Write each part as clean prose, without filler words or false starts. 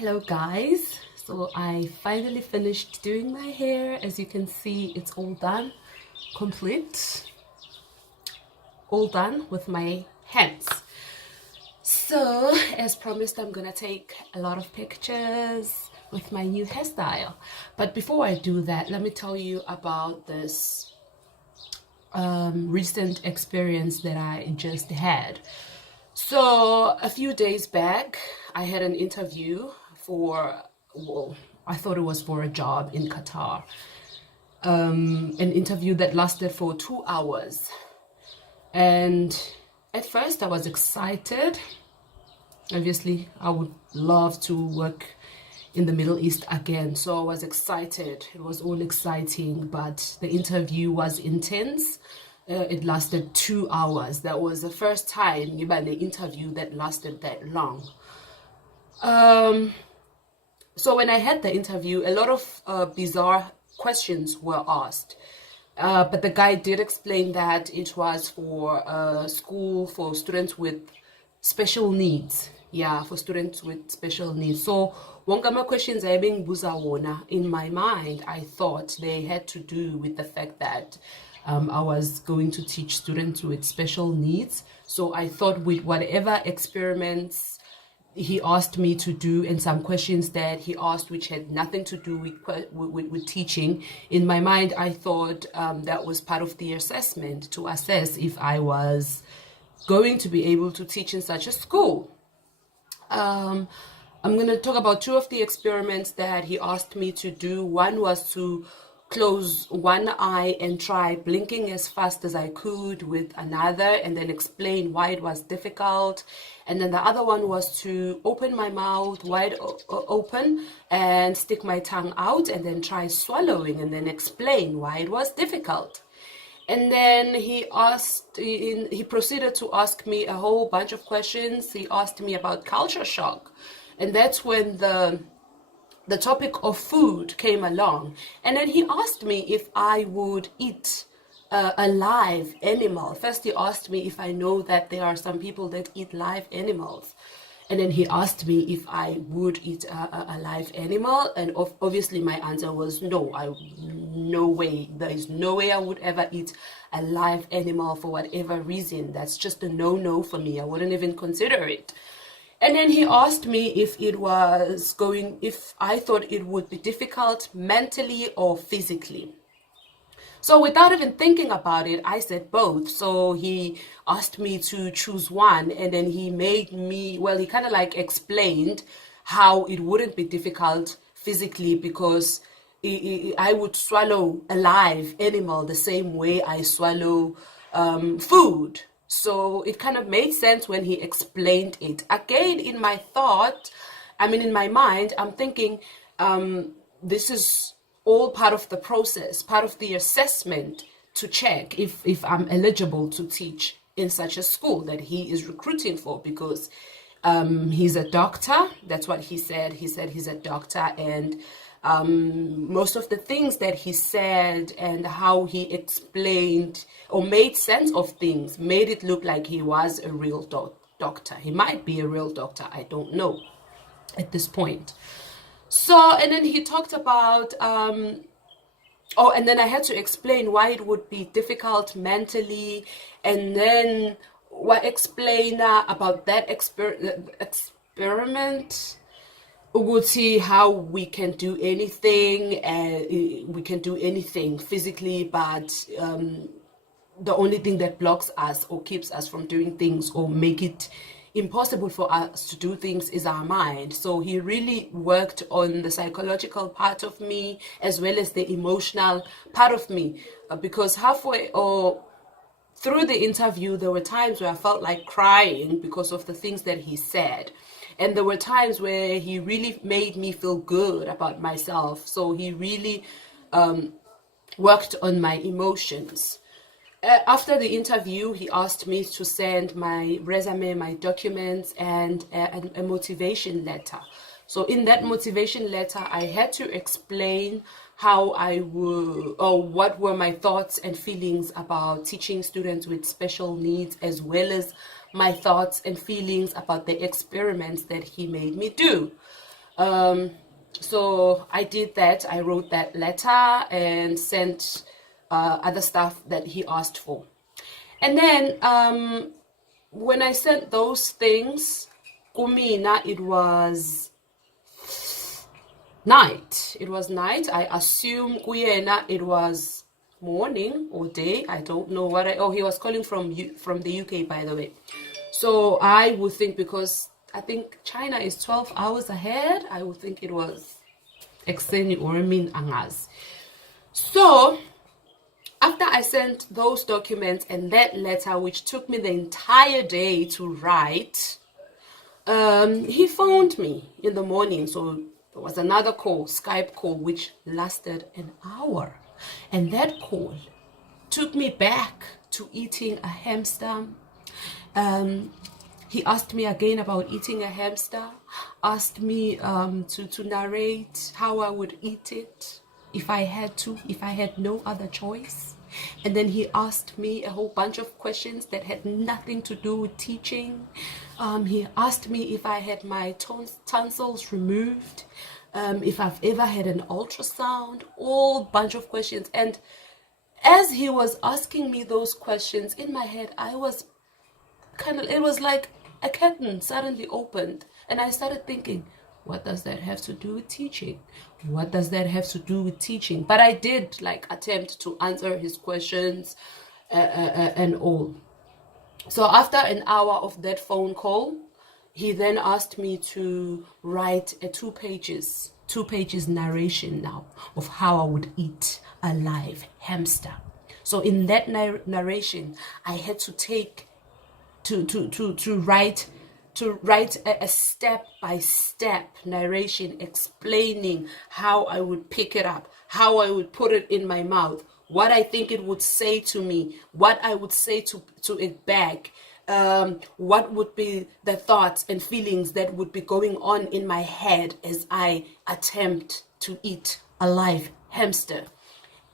Hello guys, so I finally finished doing my hair. As you can see, it's all done, complete, all done with my hands. So as promised, I'm gonna take a lot of pictures with my new hairstyle. But before I do that, let me tell you about this recent experience that I just had. So a few days back, I had an interview for, well, I thought it was for a job in Qatar. An interview that lasted for 2 hours. And at first I was excited. Obviously, I would love to work in the Middle East again. So I was excited. It was all exciting, but the interview was intense. It lasted 2 hours. That was the first time you had an interview that lasted that long. So when I had the interview, a lot of bizarre questions were asked. But the guy did explain that it was for a school for students with special needs. Yeah, for students with special needs. So wongama questions I being buzawona in my mind, I thought they had to do with the fact that I was going to teach students with special needs. So I thought with whatever experiments he asked me to do and some questions that he asked which had nothing to do with teaching, in my mind I thought that was part of the assessment to assess if I was going to be able to teach in such a school. I'm going to talk about two of the experiments that he asked me to do. One was to close one eye and try blinking as fast as I could with another and then explain why it was difficult. And then the other one was to open my mouth wide open and stick my tongue out and then try swallowing and then explain why it was difficult. And then he proceeded to ask me a whole bunch of questions. He asked me about culture shock. And that's when the topic of food came along. And then he asked me if I would eat a live animal. First, he asked me if I know that there are some people that eat live animals. And then he asked me if I would eat a live animal. And obviously my answer was no. No way. There is no way I would ever eat a live animal for whatever reason. That's just a no-no for me. I wouldn't even consider it. And then he asked me if I thought it would be difficult mentally or physically. So without even thinking about it, I said both. So he asked me to choose one, and then he kind of like explained how it wouldn't be difficult physically because I would swallow a live animal the same way I swallow food. So it kind of made sense when he explained it. Again, in my mind, I'm thinking this is all part of the process, part of the assessment to check if I'm eligible to teach in such a school that he is recruiting for, because he's a doctor. That's what he said. He said he's a doctor, and most of the things that he said and how he explained or made sense of things made it look like he was a real doctor. He might be a real doctor. I don't know at this point. So, and then he talked about, and then I had to explain why it would be difficult mentally, and then explain about that experiment, Uguti, how we can do anything, we can do anything physically, but the only thing that blocks us or keeps us from doing things or make it impossible for us to do things is our mind. So he really worked on the psychological part of me as well as the emotional part of me, because halfway or through the interview there were times where I felt like crying because of the things that he said, and there were times where he really made me feel good about myself. So he really worked on my emotions. After the interview, he asked me to send my resume, my documents, and a motivation letter. So in that motivation letter, I had to explain how what were my thoughts and feelings about teaching students with special needs, as well as my thoughts and feelings about the experiments that he made me do. So I did that. I wrote that letter and sent other stuff that he asked for. And then when I sent those things, kumina, it was night. It was night. I assume kuyena it was morning or day. I don't know what he was calling from the UK, by the way. So I would think, because I think China is 12 hours ahead, I would think it was Exeni or Min Angaz. So after I sent those documents and that letter, which took me the entire day to write, he phoned me in the morning. So there was another call, Skype call, which lasted an hour. And that call took me back to eating a hamster. He asked me again about eating a hamster, asked me to narrate how I would eat it if I had to, if I had no other choice. And then he asked me a whole bunch of questions that had nothing to do with teaching. He asked me if I had my tonsils removed, if I've ever had an ultrasound, all bunch of questions. And as he was asking me those questions, in my head, I was it was like a curtain suddenly opened, and I started thinking, what does that have to do with teaching? What does that have to do with teaching? But I did attempt to answer his questions and all. So after an hour of that phone call, he then asked me to write a two pages narration now of how I would eat a live hamster. So in that narration, I had to take to write a step-by-step narration explaining how I would pick it up, how I would put it in my mouth, what I think it would say to me, what I would say to it back, what would be the thoughts and feelings that would be going on in my head as I attempt to eat a live hamster.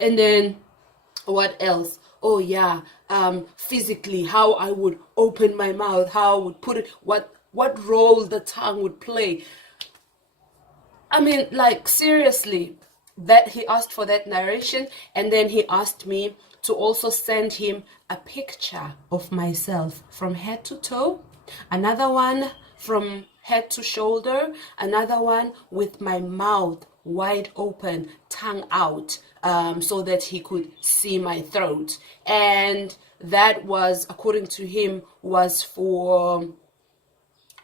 And then what else? Oh yeah, physically, how I would open my mouth, how I would put it, what role the tongue would play. I mean, seriously, that he asked for that narration, and then he asked me to also send him a picture of myself from head to toe, another one from head to shoulder, another one with my mouth wide open, tongue out, so that he could see my throat. And that was, according to him, was for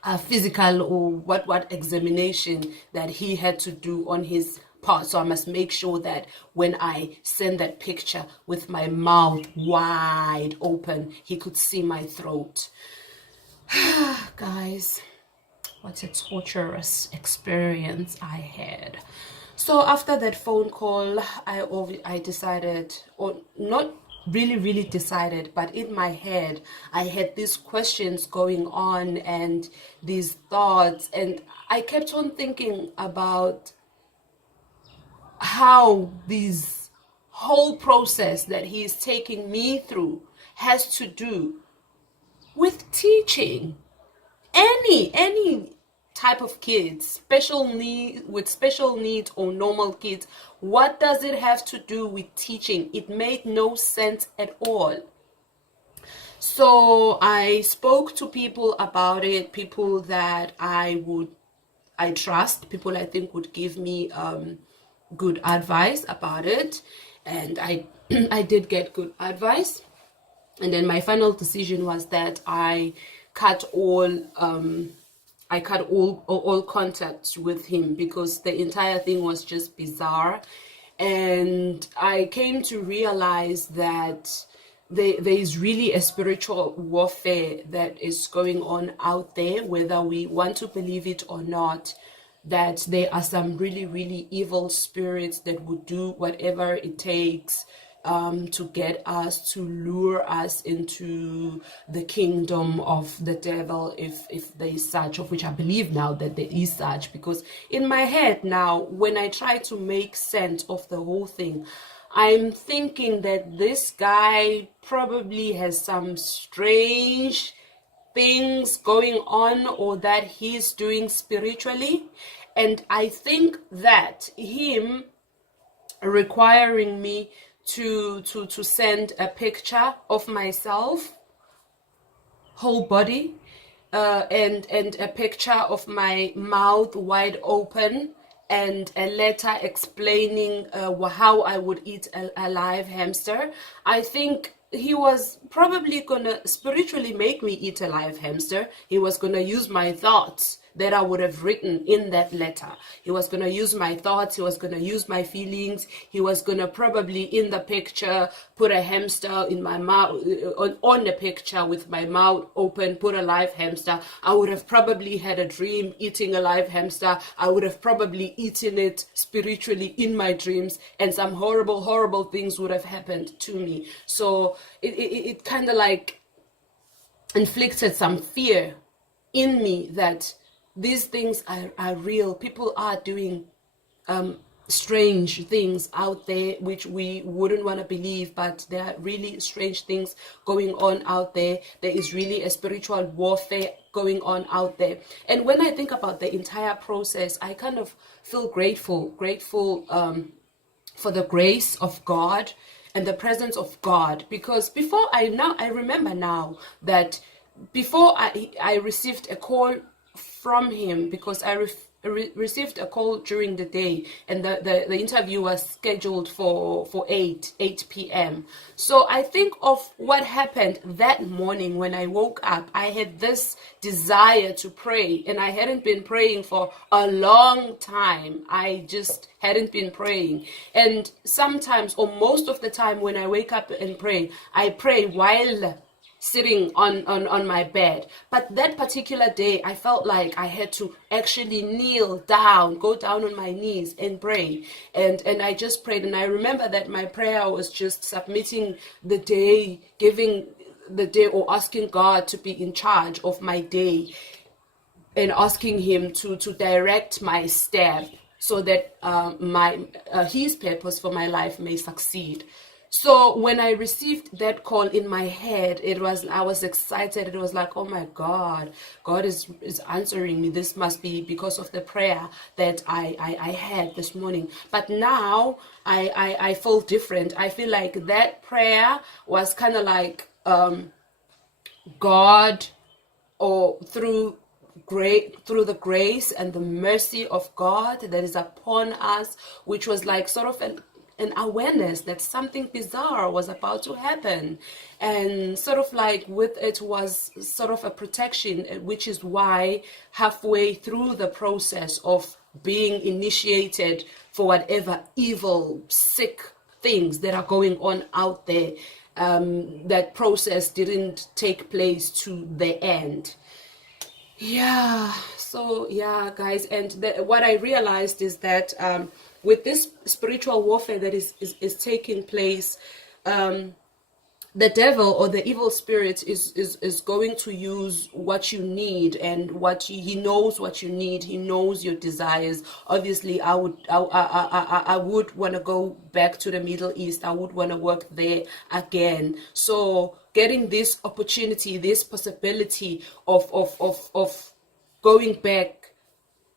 a physical or what examination that he had to do on his part. So I must make sure that when I send that picture with my mouth wide open, he could see my throat. Guys, what a torturous experience I had. So after that phone call, I decided, or not really decided, but in my head, I had these questions going on and these thoughts, and I kept on thinking about how this whole process that he is taking me through has to do with teaching any type of kids, special needs or normal kids. What does it have to do with teaching? It made no sense at all. So I spoke to people about it, people that I trust, people I think would give me good advice about it, and I did get good advice. And then my final decision was that I cut all contacts with him, because the entire thing was just bizarre. And I came to realize that there is really a spiritual warfare that is going on out there, whether we want to believe it or not, that there are some really evil spirits that would do whatever it takes to get us, to lure us into the kingdom of the devil, if there is such, of which I believe now that there is such. Because in my head now, when I try to make sense of the whole thing, I'm thinking that this guy probably has some strange things going on, or that he's doing spiritually, And I think that him requiring me to send a picture of myself, whole body, and a picture of my mouth wide open, and a letter explaining how I would eat a live hamster. I think he was probably gonna spiritually make me eat a live hamster. He was gonna use my thoughts that I would have written in that letter. He was going to use my thoughts. He was going to use my feelings. He was going to probably in the picture put a hamster in my mouth, on the picture with my mouth open, put a live hamster. I would have probably had a dream eating a live hamster. I would have probably eaten it spiritually in my dreams, and some horrible, horrible things would have happened to me. So it kind of like inflicted some fear in me that these things are real. People are doing strange things out there which we wouldn't want to believe, but there are really strange things going on out there. There is really a spiritual warfare going on out there. And when I think about the entire process, I kind of feel grateful for the grace of God and the presence of God, because before I remember now that before I received a call from him, because I received a call during the day, and the interview was scheduled for 8 p.m. So I think of what happened that morning when I woke up. I had this desire to pray, and I hadn't been praying for a long time. I just hadn't been praying. And sometimes, or most of the time, when I wake up and pray, I pray while sitting on my bed. But that particular day, I felt like I had to actually kneel down, go down on my knees and pray. And I just prayed. And I remember that my prayer was just submitting the day, giving the day, or asking God to be in charge of my day, and asking him to direct my step so that his purpose for my life may succeed. So when I received that call in my head, I was excited. It was like, oh my God, God is answering me. This must be because of the prayer that I had this morning. But now I feel different. I feel like that prayer was kind of like God, or through the grace and the mercy of God that is upon us, which was like sort of an awareness that something bizarre was about to happen, and sort of like with it was sort of a protection, which is why halfway through the process of being initiated for whatever evil, sick things that are going on out there, that process didn't take place to the end. Yeah, so yeah, guys, and what I realized is that with this spiritual warfare that is taking place, the devil or the evil spirit is going to use what you need, and he knows what you need. He knows your desires. Obviously, I would want to go back to the Middle East. I would want to work there again. So getting this opportunity, this possibility of going back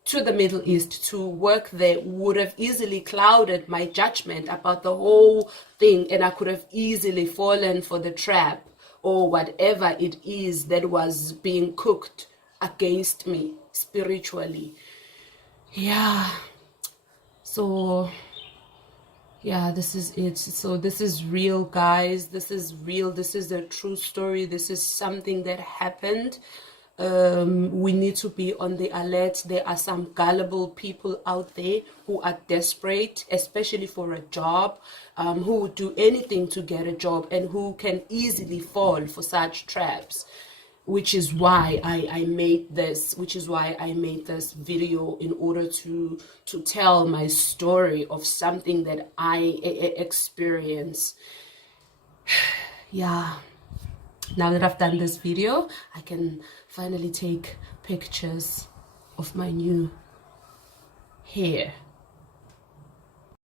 to the Middle East to work there would have easily clouded my judgment about the whole thing, and I could have easily fallen for the trap or whatever it is that was being cooked against me spiritually. Yeah. So yeah, this is it. So this is real, guys. This is real. This is a true story. This is something that happened. We need to be on the alert. There are some gullible people out there who are desperate, especially for a job, who would do anything to get a job, and who can easily fall for such traps, which is why I made this video, in order to tell my story of something that I experienced. Yeah. Now that I've done this video, I can finally take pictures of my new hair.